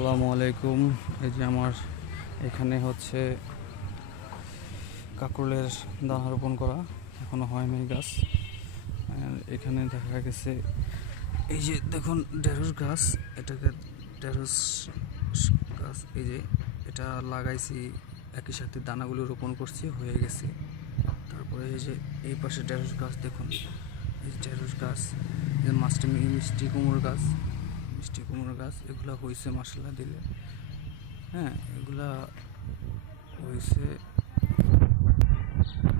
আসসালামু আলাইকুম। এই যে আমার এখানে হচ্ছে কাঁকরোলের দানা রোপণ করা, এখনো হয়নি গাছ। আর এখানে দেখা গেছে এই যে দেখুন ঢেঁড়স গাছ, এটাকে ঢেঁড়স গাছ, এই যে এটা লাগাইছি, একই সাথে দানাগুলো রোপণ করছি, হয়ে গেছে। তারপরে এই যে এই পাশে ঢেঁড়স গাছ দেখুন, এই ঢেঁড়স গাছ, এই মিষ্টি কুমড়ো গাছ এগুলো হয়েছে মশলা দিলে। হ্যাঁ, এগুলা হয়েছে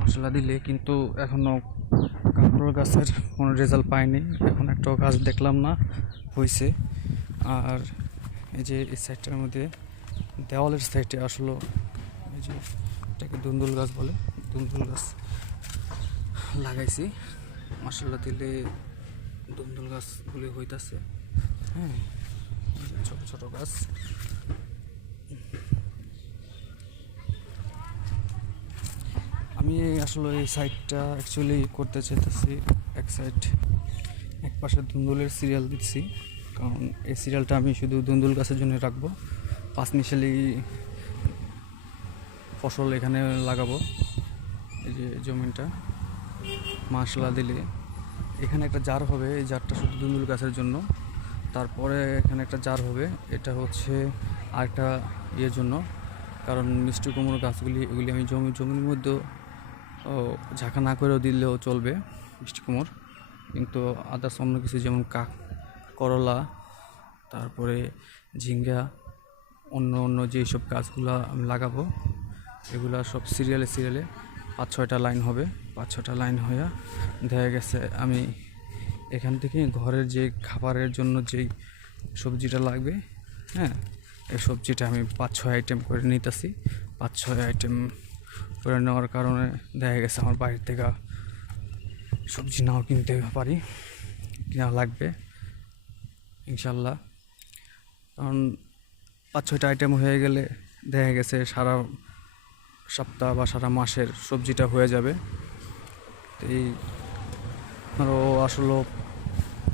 মশলা দিলে, কিন্তু এখনও কাঁকরোল গাছের কোনো রেজাল্ট পাইনি, এখন একটাও গাছ দেখলাম না হয়েছে। আর এই যে এই সাইডটার মধ্যে দেওয়ালের সাইডে আসলো এই যে এটাকে দুন্দুল গাছ বলে, দুন্দুল গাছ লাগাইছি। মশলা দিলে দুন্দুল গাছগুলি হইতাছে। হ্যাঁ, ছোট ছোট গাছ। আমি আসলে এই সাইডটা অ্যাকচুয়ালি করতে চাইতেছি, এক পাশে ধুন্দুলের সিরিয়াল দিচ্ছি, কারণ এই সিরিয়ালটা আমি শুধু ধুন্দুল গাছের জন্য রাখবো। পাঁচমিশালি ফসল এখানে লাগাবো। এই যে জমিটা মশলা দিলে এখানে একটা জার হবে, এই জারটা শুধু ধুন্দুল গাছের জন্য। তারপরে এখানে একটা জার হবে, এটা হচ্ছে আরেকটা ইয়ের জন্য, কারণ মিষ্টি কুমড়ো গাছগুলি এগুলি আমি জমির মধ্যে ঝাঁকা না করেও দিলেও চলবে মিষ্টি কুমড়, কিন্তু আদার্স অন্য কিছু যেমন করলা, তারপরে ঝিঙ্গা, অন্য যেসব গাছগুলো আমি লাগাবো এগুলা সব সিরিয়ালে 5-6টা লাইন হবে। 5-6টা লাইন হয়ে দেখা গেছে আমি এখান থেকে ঘরের যে খাবারের জন্য যেই সবজিটা লাগবে, হ্যাঁ, এই সবজিটা আমি 5-6 আইটেম করে নিতেছি। 5-6 আইটেম করে নেওয়ার কারণে দেখা গেছে আমার বাইরে থেকে সবজি নাও কিনতে পারি, কিনা লাগবে ইনশাল্লাহ। কারণ 5-6টা আইটেম হয়ে গেলে দেখা গেছে সারা সপ্তাহ বা সারা মাসের সবজিটা হয়ে যাবে। এই আপনারও আসলে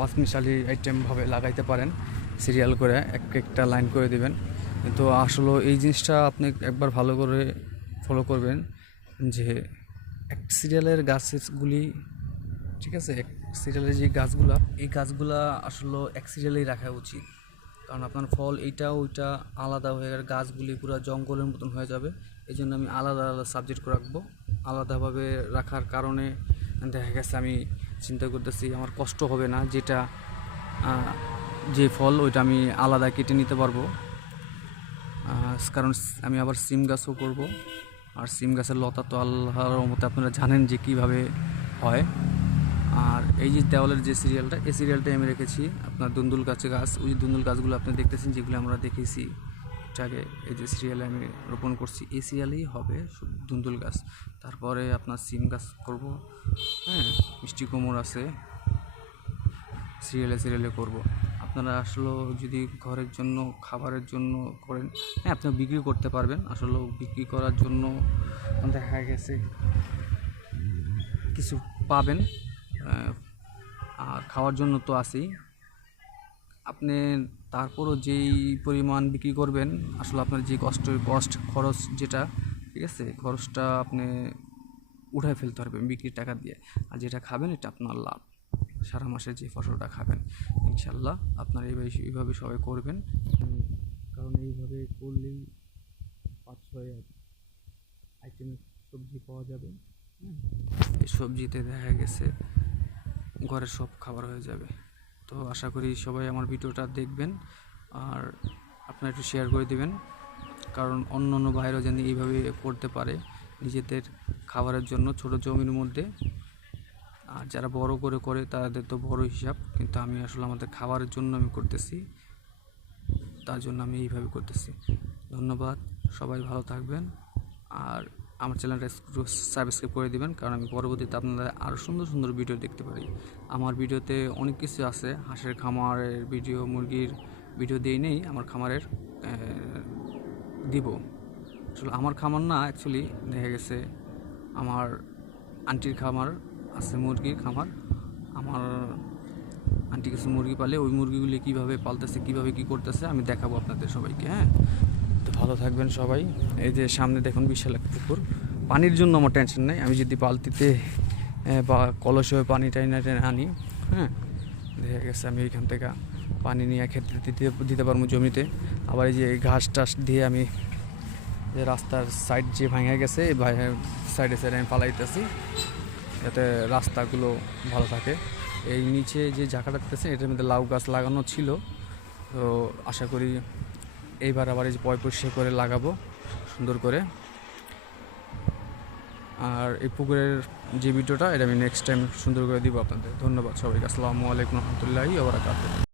পাঁচমিশালি আইটেমভাবে লাগাইতে পারেন, সিরিয়াল করে একটা লাইন করে দিবেন। কিন্তু আসলে এই জিনিসটা আপনি একবার ভালো করে ফলো করবেন যে এক সিরিয়ালের গাছগুলি, ঠিক আছে, এক সিরিয়ালের যে গাছগুলা, এই গাছগুলা আসলে এক সিরিয়ালেই রাখা উচিত। কারণ আপনার ফল এইটা ওইটা আলাদা হয়ে গেলে গাছগুলি পুরো জঙ্গলের মতন হয়ে যাবে। এই জন্য আমি আলাদা আলাদা সাবজেক্ট রাখবো। আলাদাভাবে রাখার কারণে দেখা গেছে আমি চিন্তা করতেছি আমার কষ্ট হবে না, যেটা যে ফল ওইটা আমি আলাদা কেটে নিতে পারবো। কারণ আমি আবার সিম গাছও করব, আর সিম গাছের লতা তো আল্লাহর রহমতে আপনারা জানেন যে কীভাবে হয়। আর এই যে দেওয়ালের যে সিরিয়ালটা, এই সিরিয়ালটাই আমি রেখেছি আপনার দুন্দুল গাছ, ওই দুন্দুল গাছগুলো আপনি দেখতেছেন যেগুলো আমরা দেখেছি এটাকে, এই যে সিরিয়ালে আমি রোপণ করছি, এই সিরিয়ালেই হবে দুন্দুল গাছ। তারপরে আপনার সিম গাছ করব, হ্যাঁ, মিষ্টি কুমড় আছে, সিরিয়ালে করব। আপনারা আসলে যদি ঘরের জন্য খাবারের জন্য করেন, হ্যাঁ, আপনি বিক্রি করতে পারবেন। আসলে বিক্রি করার জন্য দেখা গেছে কিছু পাবেন, আর খাওয়ার জন্য তো আছেই। আপনি তারপরও যেই পরিমাণ বিক্রি করবেন, আসলে আপনার যে খরচ যেটা, ঠিক আছে, খরচটা আপনি উঠায় ফেলতে পারবেন বিক্রির টাকা দিয়ে। আর যেটা খাবেন এটা আপনার লাভ, সারা মাসে যে ফসলটা খাবেন ইনশাল্লাহ। আপনারা এইভাবে সবাই করবেন, কারণ এইভাবে করলেই 5-6 আইটেমের সবজি পাওয়া যাবে। এই সবজিতে দেখা গেছে ঘরের সব খাবার হয়ে যাবে। তো আশা করি সবাই আমার ভিডিওটা দেখবেন, আর আপনারা একটু শেয়ার করে দিবেন, কারণ অন্য ভাইরাও যেন এইভাবে করতে পারে নিজেদের খাবারের জন্য ছোট জমির মধ্যে। আর যারা বড় করে তাদের তো বড় হিসাব, কিন্তু আমি আসলে আমাদের খাবারের জন্য আমি করতেছি, তার জন্য আমি এইভাবে করতেছি। ধন্যবাদ, সবাই ভালো থাকবেন। আর আমার চ্যানেলটা একটু সাবস্ক্রাইব করে দিবেন, কারণ আমি পরবর্তীতে আপনারা আরও সুন্দর ভিডিও দেখতে পারি। আমার ভিডিওতে অনেক কিছু আছে, হাঁসের খামারের ভিডিও, মুরগির ভিডিও দিই নেই, আমার খামারের দিব। আসলে আমার খামার না, অ্যাকচুয়ালি দেখা গেছে আমার আন্টির খামার আছে, মুরগির খামার। আমার আন্টি কিছু মুরগি পালে, ওই মুরগিগুলি কীভাবে পালতেছে, কীভাবে কী করতেছে আমি দেখাবো আপনাদের সবাইকে। হ্যাঁ, তো ভালো থাকবেন সবাই। এই যে সামনে দেখুন বিশাল একটা পুকুর, পানির জন্য আমার টেনশন নেই। আমি যদি বালতিতে বা কলসে পানি টাইনা টেনে আনি, হ্যাঁ, দেখা গেছে আমি এইখান থেকে পানি নিয়ে খেতে দিতে পারবো জমিতে। আবার এই যে ঘাস টাস দিয়ে আমি যে রাস্তার সাইড যে ভাঙে গেছে, এই সাইডে সাইডে আমি পালাইতেছি, যাতে রাস্তাগুলো ভালো থাকে। এই নিচে যে জায়গাটা দেখতেছেন, এটার মধ্যে লাউ গাছ লাগানো ছিল, তো আশা করি এইবার আবার এই যে পরিষ্কার করে লাগাবো সুন্দর করে। আর এই পুকুরের যে ভিডিওটা, এটা আমি নেক্সট টাইম সুন্দর করে দিব আপনাদের। ধন্যবাদ সবাইকে। আসসালামু আলাইকুম রহমতুল্লাহি ওয়া বারাকাতুহু।